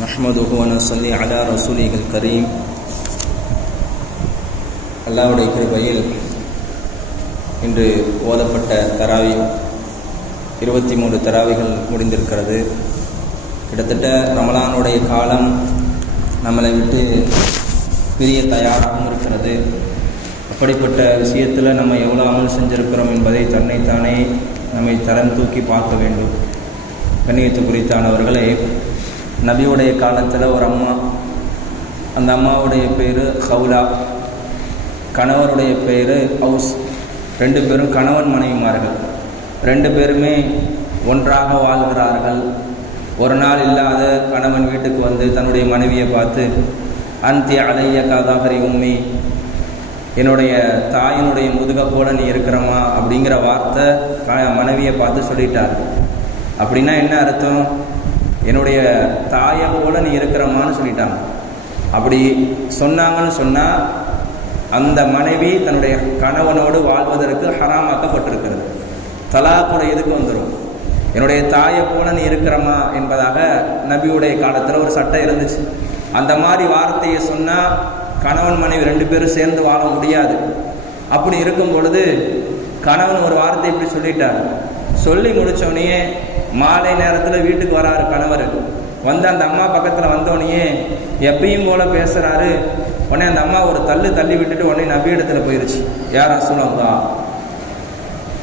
நஹ்மதுஹு வ நுஸல்லி அலா ரசூலிஹில் கரீம். அல்லாஹ்வுடைய கிருபையில் இன்று ஓதப்பட்ட தராவி 23 தராவிகள் முடிந்திருக்கிறது. கிட்டத்தட்ட ரமலானுடைய காலம் நம்மளை விட்டு பிரிய தயாராகவும் இருக்கிறது. அப்படிப்பட்ட விஷயத்தில் நம்ம எவ்வளோ அமல் செஞ்சிருக்கிறோம் என்பதை தன்னைத்தானே நம்மை தரம் தூக்கி பார்க்க வேண்டும். கண்ணியத்து குறித்தானவர்களே, நபியுடைய காலத்தில் ஒரு அம்மா, அந்த அம்மாவுடைய பேர் ஹவுலா, கணவருடைய பேர் ஹவுஸ். 2 பேரும் கணவன் மனைவிமார்கள். 2 பேருமே ஒன்றாக வாழ்கிறார்கள். ஒரு நாள் இல்லாத கணவன் வீட்டுக்கு வந்து தன்னுடைய மனைவியை பார்த்து, அன்தி அலைய காதாகரி உம்மி, என்னுடைய தாயினுடைய முதுக போல நீ இருக்கிறமா அப்படிங்கிற வார்த்தை மனைவியை பார்த்து சொல்லிட்டார். அப்படின்னா என்ன அர்த்தம்? என்னுடைய தாயை போல நீ இருக்கிறமான்னு சொல்லிட்டாங்க. அப்படி சொன்னாங்கன்னு சொன்னால் அந்த மனைவி தன்னுடைய கணவனோடு வாழ்வதற்கு ஹராமாக்கப்பட்டிருக்கிறது. தலாக்குடைய இதுக்கு வந்துடும். என்னுடைய தாயை போல நீ இருக்கிறமா என்பதாக நபியுடைய காலத்தில் ஒரு சட்டம் இருந்துச்சு. அந்த மாதிரி வார்த்தையை சொன்னால் கணவன் மனைவி 2 பேரும் சேர்ந்து வாழ முடியாது. அப்படி இருக்கும் பொழுது கணவன் ஒரு வார்த்தை இப்படி சொல்லிட்டார். சொல்லி முடித்தோடனே மாலை நேரத்தில் வீட்டுக்கு வராரு கணவர். வந்து அந்த அம்மா பக்கத்தில் வந்தோடனே எப்பயும் போல பேசுகிறாரு. உடனே அந்த அம்மா ஒரு தள்ளி விட்டுட்டு உடனே நபி இடத்துல போயிடுச்சு. யார் ரசூலல்லாஹ்,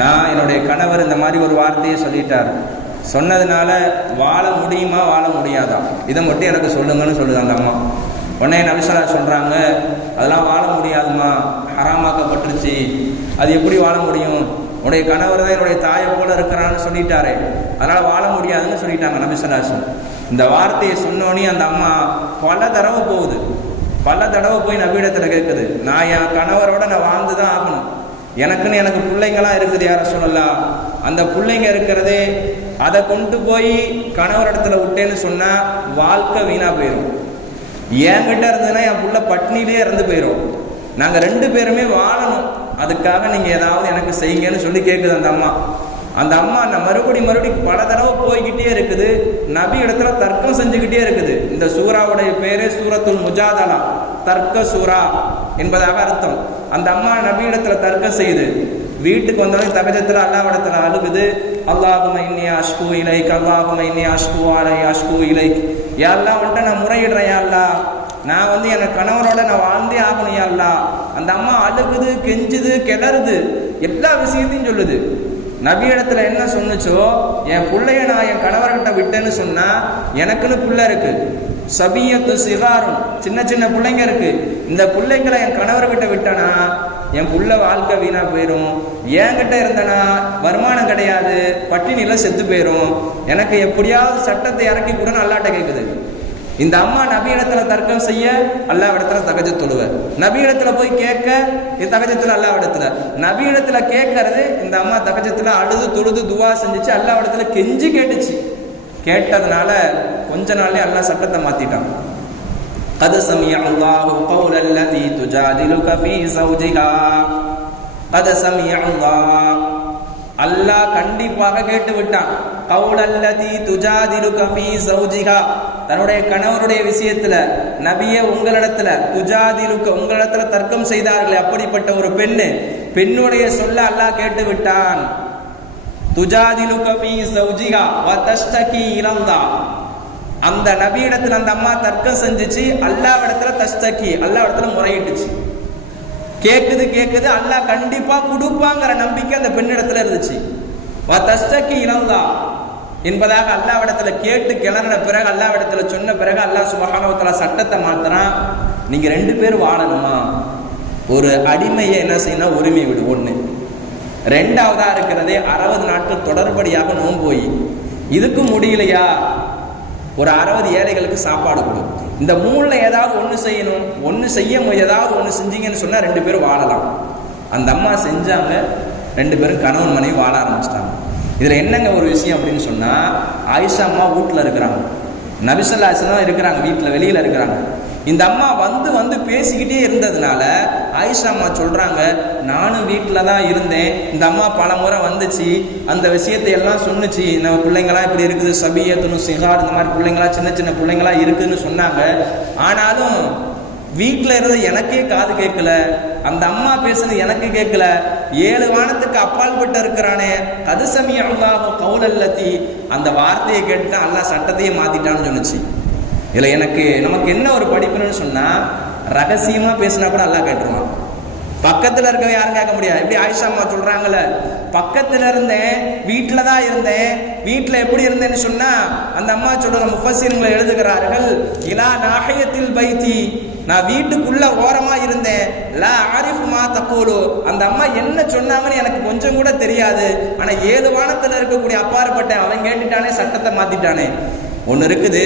நான் என்னுடைய கணவர் இந்த மாதிரி ஒரு வார்த்தையை சொல்லிட்டார், சொன்னதுனால வாழ முடியுமா வாழ முடியாதா, இதை மட்டும் எனக்கு சொல்லுங்கன்னு சொல்லுது அந்த அம்மா. உடனே நபி ஸல்லல்லாஹு அலைஹி சொல்கிறாங்க, அதெல்லாம் வாழ முடியாதுமா, ஹராமாக்கப்பட்டுருச்சு, அது எப்படி வாழ முடியும், உடைய கணவர் தான் என்னுடைய தாயை போல இருக்கிறான்னு சொல்லிட்டாரே, அதனால் வாழ முடியாதுன்னு சொல்லிட்டாங்க நபி ஸல்லல்லாஹு அலைஹி வஸல்லம். இந்த வார்த்தையை சொன்னோன்னே அந்த அம்மா பல தடவை போய் நபியிடத்தில் கேட்குது, நான் என் கணவரோட நான் வாழ்ந்து தான் ஆகணும், எனக்கு பிள்ளைங்களாம் இருக்குது யார சொல்லலாம், அந்த பிள்ளைங்க இருக்கிறதே அதை கொண்டு போய் கணவரிடத்துல விட்டேன்னு சொன்னால் வாழ்க்கை வீணாக போயிடும். என்கிட்ட இருந்ததுன்னா என் புள்ள பட்னிலே இறந்து போயிடும். நாங்கள் 2 பேருமே வாழணும், அதுக்காக நீங்கள் ஏதாவது எனக்கு செய்யுங்கன்னு சொல்லி கேட்குது அந்த அம்மா. அந்த அம்மா மறுபடி பல தடவை போய்கிட்டே இருக்குது. நபி இடத்துல தர்க்கம் செஞ்சுக்கிட்டே இருக்குது. இந்த சூராவுடைய பேரே சூரத்துல் முஜாதலா, தர்க்க சூரா என்பதாக அர்த்தம். அந்த அம்மா நபி இடத்துல தர்க்கம் செய்யுது. வீட்டுக்கு வந்தோடனே தகஜத்தில் அல்லாஹ்விடத்துல அழுகுது. அல்லாஹும்ம இன்னி அஷ்கு இலைக், அல்லாஹும்ம இன்னி அஷ்கு அலை அஷ்கு இலைக், யா அல்லாஹ் வந்துட்டு நான் முறையிடுறேன், யா அல்லாஹ் நான் வந்து என் கணவனோட நான் வாழ்ந்தே ஆகணும், யா அல்லாஹ். அந்த அம்மா அழுகுது, கெஞ்சுது, கிளறுது, எல்லா விஷயத்தையும் சொல்லுது. நபி இடத்துல என்ன சொன்னுச்சோ, என் பிள்ளைய நான் என் கணவர்கிட்ட விட்டேன்னு சொன்னா எனக்குன்னு பிள்ளை இருக்கு, சபியத்து சிகாரும், சின்ன பிள்ளைங்க இருக்கு, இந்த பிள்ளைங்களை என் கணவர்கிட்ட விட்டனா என் புள்ள வாழ்க்கை வீணா போயிடும், என்கிட்ட இருந்தனா வருமானம் கிடையாது, பட்டினில செத்து போயிடும், எனக்கு எப்படியாவது சட்டத்தை இறக்கி கூடன்னு அல்லாஹ்ட்ட கேட்குது. இந்த அம்மா நபி இடத்துல தர்க்கம் செய்ய அல்லாஹ் இடத்துல தகஜ தொழுவ, நபி இடத்துல போய் கேட்க தகஜத்துல அல்லாஹ் இடத்துல, நபி இடத்துல கேட்கறது இந்த அம்மா தகஜத்துல அழுது தொழுது துவா செஞ்சுச்சு, அல்லாஹ் இடத்துல கெஞ்சி கேட்டுச்சு. கேட்டதுனால கொஞ்ச நாள்லயே அல்லாஹ் சட்டத்தை மாத்திட்டான். قد سمع الله قول التي تجادلك في زوجها, قد سمع الله, அல்லாஹ் கண்டிப்பாக கேட்டு விட்டான். قول التي تجادلك في زوجها, தன்னுடைய கணவருடைய விஷயத்துல நபியே உங்களிடத்துல துஜாதிலுக்க, உங்களிடத்துல தர்க்கம் செய்தார்களே அப்படிப்பட்ட ஒரு பெண்ணுடைய சொல்ல அல்லாஹ் கேட்டு விட்டான். துஜாதிலுக்க ஃபீ ஸௌஜிஹா வ தஷ்தகி இலல்லாஹ், அந்த நபி இடத்துல அந்த அம்மா தர்க்கம் செஞ்சுச்சு, அல்லாஹ் இடத்துல தஷ்தகி, அல்லாஹ் இடத்துல முறையிட்டுச்சு. கேக்குது, அல்லாஹ் கண்டிப்பா கொடுப்பாங்கிற நம்பிக்கை அந்த பெண்ணிடத்துல இருந்துச்சு. வ தஷ்தகி இலல்லாஹ் என்பதாக அல்லாஹ் இடத்துல கேட்டு கிளறின பிறகு, அல்லாஹ் இடத்துல சொன்ன பிறகு அல்லாஹ் சுப்ஹானஹு வ தஆலா சட்டத்தை மாத்துறான். நீங்க 2 பேர் வாழணுமா, ஒரு அடிமையை என்ன செய்யணும், உரிமை விடு, 1. 2வதா இருக்கிறதே 60 நாட்கள் தொடர்படியாக நோன்பு போய், இதுக்கும் முடியலையா ஒரு 60 ஏழைகளுக்கு சாப்பாடு கொடு. இந்த 3ல ஏதாவது ஒன்று செய்யணும், ஏதாவது ஒன்று செஞ்சீங்கன்னு சொன்னா 2 பேரும் வாழலாம். அந்த அம்மா செஞ்சாங்க, 2 பேரும் கணவன் மனைவி வாழ ஆரம்பிச்சிட்டாங்க. இதுல என்னங்க ஒரு விஷயம் அப்படின்னு சொன்னா, ஆயிஷா அம்மா வீட்டுல இருக்கிறாங்க, நபி ஸல்லல்லாஹு அலைஹி வஸல்லம் இருக்கிறாங்க வீட்டுல, வெளியில இருக்கிறாங்க. இந்த அம்மா வந்து வந்து பேசிக்கிட்டே இருந்ததுனால ஆயிஷா அம்மா சொல்றாங்க, நானும் வீட்டில் தான் இருந்தேன், இந்த அம்மா பல முறை வந்துச்சு, அந்த விஷயத்தை எல்லாம் சொன்னுச்சு, நம்ம பிள்ளைங்களாம் இப்படி இருக்குது, சபியத்துன்னு சிகார் இந்த மாதிரி பிள்ளைங்களா சின்ன சின்ன பிள்ளைங்களா இருக்குதுன்னு சொன்னாங்க. ஆனாலும் வீட்டில் இருந்த எனக்கே காது கேட்கல, அந்த அம்மா பேசுனது எனக்கு கேட்கல, 7 வானத்துக்கு அப்பால் பட்டு இருக்கிறானே கதுசமி அல்லாஹு கவுலல்லதி, அந்த வார்த்தையை கேட்டு அல்லாஹ் சட்டத்தையே மாத்திட்டான்னு சொன்னுச்சு. இல்லை நமக்கு என்ன ஒரு படிப்புன்னு சொன்னா, ரகசியமா பேசினா கூட அல்லாஹ் கேட்டுருவான். பக்கத்துல இருக்க யாரும் கேட்க முடியாது. எப்படி ஆயிஷா அம்மா சொல்றாங்கல்ல, பக்கத்துல இருந்தேன், வீட்டுல தான் இருந்தேன், வீட்டுல எப்படி இருந்தேன்னு சொன்னா அந்த அம்மா சொல்ற முஃபஸ்ஸிர்கள் எழுதுகிறார்கள், இலா நாஹியத்தில் பைத்தி, நான் வீட்டுக்குள்ள ஓரமா இருந்தேன், லா ஆரிஃபு மா தக்கூலு, அந்த அம்மா என்ன சொன்னாங்கன்னு எனக்கு கொஞ்சம் கூட தெரியாது. ஆனா 7 வானத்துல இருக்கக்கூடிய அப்பாற்பட்ட அவன் கேட்டுட்டானே, சட்டத்தை மாத்திட்டானே. ஒன்னு இருக்குது,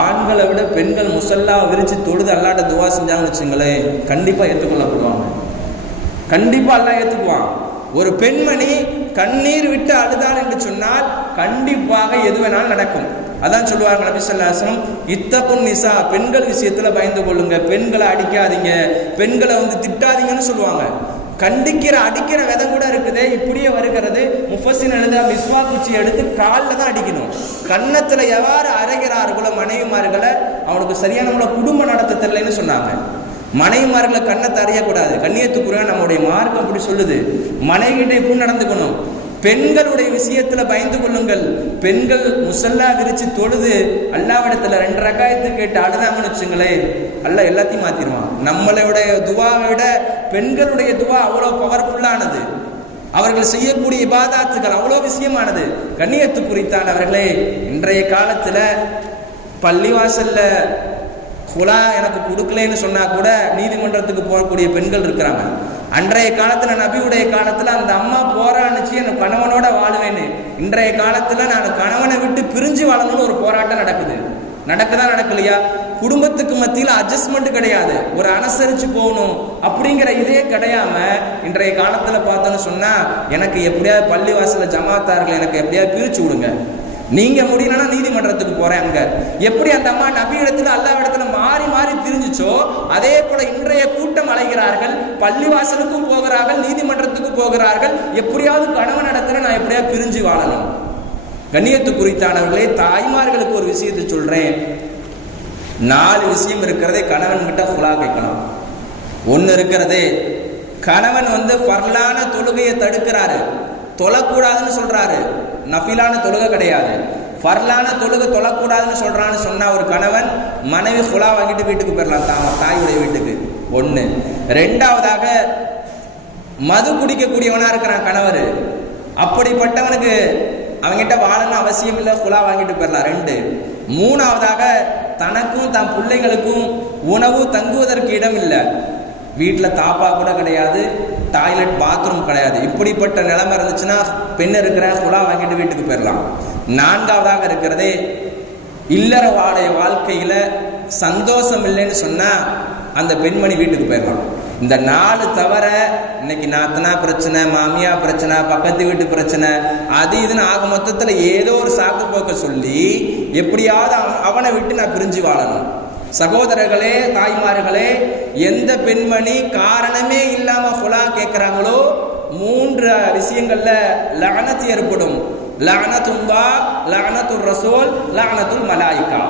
ஆண்களை விட பெண்கள் முசல்லா விரிச்சு தொழுது அல்லாட்ட துவா செஞ்சாங்கன்னு வச்சுங்களேன், கண்டிப்பா ஏற்றுக்கொள்ளப்படுவாங்க. கண்டிப்பா அல்லாஹ் ஏற்றுக்குவான். ஒரு பெண்மணி கண்ணீர் விட்டு அழுதான் என்று சொன்னால் கண்டிப்பாக எது வேணாலும் நடக்கும். அதான் சொல்லுவாங்க நபி ஸல்லல்லாஹு அலைஹி வஸல்லம், இத்தகுன் நிசா, பெண்கள் விஷயத்துல பயந்து கொள்ளுங்க, பெண்களை அடிக்காதீங்க, பெண்களை திட்டாதீங்கன்னு சொல்லுவாங்க. கண்டிக்கிற அடிக்கிற விதம் கூட இருக்குது. இப்படியே வருகிறது, முஃபஸ்ஸின் எழுத மிஸ்வா குச்சி எடுத்து காலில் தான் அடிக்கணும். கன்னத்துல எவ்வாறு அரைகிறார்களோ மனைவிமார்களை, அவனுக்கு சரியான குடும்ப நடத்த தெரியலன்னு சொன்னாங்க. மனைவிமார்களை கண்ணத்தை அறியக்கூடாது. கண்ணியத்துக்குரிய நம்முடைய மார்க்கம் அப்படி சொல்லுது. மனைவிகிட்ட எப்படி நடந்துக்கணும்? பெண்களுடைய விஷயத்துல பயந்து கொள்ளுங்கள். பெண்கள் முசல்லா விரிச்சு தொழுது அல்லாஹ்விடத்துல 2 ரக்காயத்து கேட்டு அழுதாங்கன்னு வச்சுங்களேன், அல்லாஹ் எல்லாத்தையும் மாத்திடுவான். நம்மளுடைய துவாவை விட பெண்களுடைய துவா அவ்வளோ பவர்ஃபுல்லானது. அவர்கள் செய்யக்கூடிய இபாதாத்துகள் அவ்வளோ விஷயமானது. கண்ணியத்துக்குரித்தானவர்களே, இன்றைய காலத்துல பள்ளிவாசல்ல குலா எனக்கு கொடுக்கலன்னு சொன்னா கூட நீதிமன்றத்துக்கு போகக்கூடிய பெண்கள் இருக்கிறாங்க. அன்றைய காலத்துல, நபியுடைய காலத்துல அந்த அம்மா போராடிச்சு என் கணவனோட வாழுவேன்னு. இன்றைய காலத்துல நான் கணவனை விட்டு பிரிஞ்சு வாழணும்னு ஒரு போராட்டம் நடக்குது. நடக்கலையா? குடும்பத்துக்கு மத்தியில் அட்ஜஸ்ட்மெண்ட் கிடையாது, ஒரு அனுசரிச்சு போகணும் அப்படிங்கிற இதே கிடையாம இன்றைய காலத்துல பார்த்தோன்னு சொன்னா, எனக்கு எப்படியாவது பள்ளி வாசல ஜமாத்தார்கள் எனக்கு எப்படியாவது பிரிச்சு விடுங்க, நீங்க முடியலன்னா நீதிமன்றத்துக்கு போறேன். அங்க எப்படி அந்த அம்மா நபி இடத்துல அல்லாஹ் இடத்துல மாறி மாறி திரிஞ்சுச்சோ, அதே போல இன்றைய கூட்டம் அலைகிறார்கள், பள்ளிவாசலுக்கும் போகிறார்கள், நீதிமன்றத்துக்கு போகிறார்கள். எப்படியாவது கணவன் இடத்துல நான் எப்படியாவது பிரிஞ்சு வாழணும். கண்ணியத்துக்குரித்தானவர்களே, தாய்மார்களுக்கு ஒரு விஷயத்தை சொல்றேன். 4 விஷயம் இருக்கிறதே கணவன் கிட்ட ஃபுல்லா கேட்கலாம். ஒன்னு இருக்கிறதே, கணவன் பர்லான தொழுகையை தடுக்கிறாரு, தொழக்கூடாதுன்னு சொல்றாரு. நஃபிலான தொழுகை கிடையாது, ஃபர்லான தொழுகை தொழக்கூடாதுன்னு சொல்றான்னு சொன்னா ஒரு கணவன், மனைவி ஃபுலா வாங்கிட்டு வீட்டுக்கு போயிடலாம், தாயுடைய வீட்டுக்கு. 1. 2வதாக மது குடிக்கக்கூடியவனா இருக்கிறான் கணவர், அப்படிப்பட்டவனுக்கு அவங்கிட்ட வாழணும் அவசியம் இல்லை, ஃபுலா வாங்கிட்டு போயிடலாம். 2. 3வதாக தனக்கும் தன் பிள்ளைகளுக்கும் உணவு தங்குவதற்கு இடம் இல்லை, வீட்டில் தாப்பா கூட கிடையாது, டாய்லெட் பாத்ரூம் கிடையாது. இப்படிப்பட்ட நிலைமை இருந்துச்சுன்னா பெண் இருக்கிற ஃபுலா வாங்கிட்டு வீட்டுக்கு போயிடலாம். 4வதாக இருக்கிறதே, இல்லற வாழ்க்கையில சந்தோஷம் இல்லைன்னு சொன்னா அந்த பெண்மணி வீட்டுக்கு போயிடலாம். இந்த 4 தவிர இன்னைக்கு நாத்தனா பிரச்சனை, மாமியா பிரச்சனை, பக்கத்து வீட்டு பிரச்சனை, அது இதுன்னு ஆக மொத்தத்தில் ஏதோ ஒரு சாக்கு போக்க சொல்லி எப்படியாவது அவனை விட்டு நான் பிரிஞ்சு வாழணும். சகோதரர்களே, தாய்மார்களே, எந்த பெண்மணி காரணமே இல்லாம ஃபுலா கேட்கிறாங்களோ 3 விஷயங்கள்ல லஅனத் ஏற்படும். லஅனத்துல்லாஹ், லஅனத்துர் ரசூல், லஅனத்துல் மலாயிகா.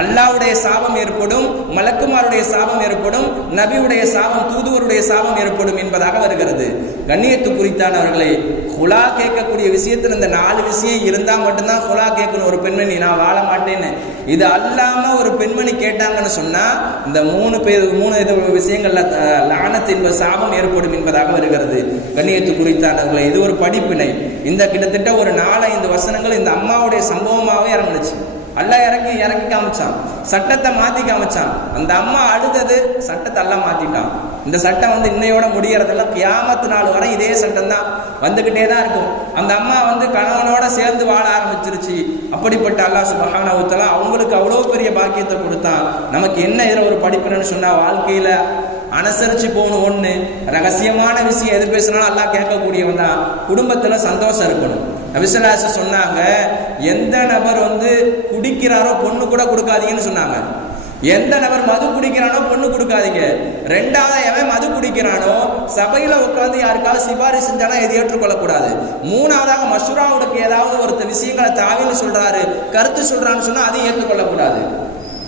அல்லாஹ்வுடைய சாபம் ஏற்படும், மலக்குமாருடைய சாபம் ஏற்படும், நபியுடைய சாபம், தூதுவருடைய சாபம் ஏற்படும் என்பதாக வருகிறது. கண்ணியத்துக்குரித்தானவர்களே, ஹுலா கேட்கக்கூடிய விஷயத்தில் இந்த 4 விஷயம் இருந்தா மட்டும்தான் ஹுலா கேட்கணும் ஒரு பெண்மணி. நான் வாழ மாட்டேன்னு இது அல்லாம ஒரு பெண்மணி கேட்டாங்கன்னு சொன்னா இந்த 3 விஷயங்கள்ல லானத் என்பது சாபம் ஏற்படும் என்பதாக வருகிறது. கண்ணியத்துக்குரித்தானவர்களே, இது ஒரு படிப்பினை. இந்த கிட்டத்தட்ட ஒரு 4-5 வசனங்கள் இந்த அம்மாவுடைய சம்பவமாகவே இறங்குச்சு. அல்லாஹ் இறக்கி காமிச்சான், சட்டத்தை மாத்தி காமிச்சான். அந்த அம்மா அழுதது, சட்டத்தை எல்லாம் மாத்திட்டான். இந்த சட்டம் இன்னையோட முடியறதெல்லாம் கியாமத்து நாள் வரை இதே சட்டம் தான் வந்துகிட்டே தான் இருக்கும். அந்த அம்மா கணவனோட சேர்ந்து வாழ ஆரம்பிச்சிருச்சு. அப்படிப்பட்ட அல்லாஹ் சுப்ஹானஹு வ தஆலா அவங்களுக்கு அவ்வளோ பெரிய பாக்கியத்தை கொடுத்தான். நமக்கு என்ன இதுல ஒரு படிப்புன்னு சொன்னா, வாழ்க்கையில அனுசரிச்சு போகணும். 1, ரகசியமான விஷயம் எது பேசினாலும் அல்லாஹ் கேட்கக்கூடியவன் தான். குடும்பத்துல சந்தோஷம் இருக்கணும். நபி ஸல்லல்லாஹு அலைஹி வஸல்லம் சொன்னாங்க, எந்த நபர் குடிக்கிறாரோ பொண்ணு கூட கொடுக்காதீங்கன்னு சொன்னாங்க. எந்த நபர் மது குடிக்கிறானோ பொண்ணு கொடுக்காதீங்க. ரெண்டாவது, எவன் மது குடிக்கிறானோ சபையில உட்கார்ந்து யாருக்காவது சிபாரிசு செஞ்சானா எது ஏற்றுக்கொள்ளக்கூடாது. மூணாவதாக, மஷூராவுக்கு ஏதாவது ஒரு விஷயங்களை தாவீல் சொல்றாரு, கருத்து சொல்றான்னு சொன்னா அதையும் ஏற்றுக்கொள்ளக்கூடாது.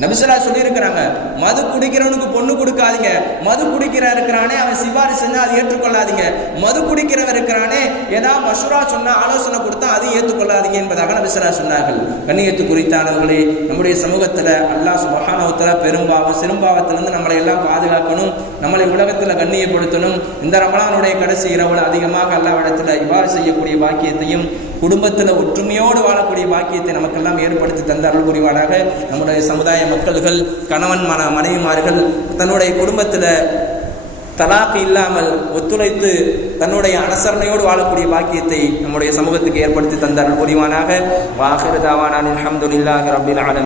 நபி ஸல்லல்லாஹு அலைஹி சொல்லி இருக்கிறாங்க, மது குடிக்கிறவனுக்கு பொண்ணு கொடுக்காதீங்க. மது குடிக்கிற இருக்கிறானே அவன் சிபாரிசு செஞ்சா அதை ஏற்றுக்கொள்ளாதீங்க. மது குடிக்கிறவன் இருக்கிறானே ஏதாவது மஷூரா சொன்னா, ஆலோசனை கொடுத்தா அதை ஏற்றுக்கொள்ளாதீங்க என்பதாக நபி ஸல்லல்லாஹு அலைஹி சொன்னார்கள். கண்ணியத்து குறித்தானவர்களே, நம்முடைய சமூகத்துல அல்லாஹ் சுப்ஹானஹு வ தஆலா பெரும்பாவம் சிறும்பாவத்திலிருந்து நம்மளை எல்லாம் பாதுகாக்கணும், நம்மளை உலகத்துல கண்ணியப்படுத்தணும். இந்த ரமலானுடைய கடைசி இரவுல அதிகமாக அல்லாஹ்விடத்துல இபாதத் செய்யக்கூடிய பாக்கியத்தையும் குடும்பத்தில் ஒற்றுமையோடு வாழக்கூடிய பாக்கியத்தை நமக்கெல்லாம் ஏற்படுத்தி தந்த அருள் புரிவானாக. நம்முடைய சமுதாய மக்கள்கள், கணவன் மனைவிமார்கள் தன்னுடைய குடும்பத்தில் தலாக்கு இல்லாமல் ஒத்துழைத்து தன்னுடைய அனுசரணையோடு வாழக்கூடிய பாக்கியத்தை நம்முடைய சமூகத்துக்கு ஏற்படுத்தி தந்த அருள் புரிவானாக. வாஹிரு தாவானா அல்ஹம்துலில்லாஹி ரப்பில் ஆலமீன்.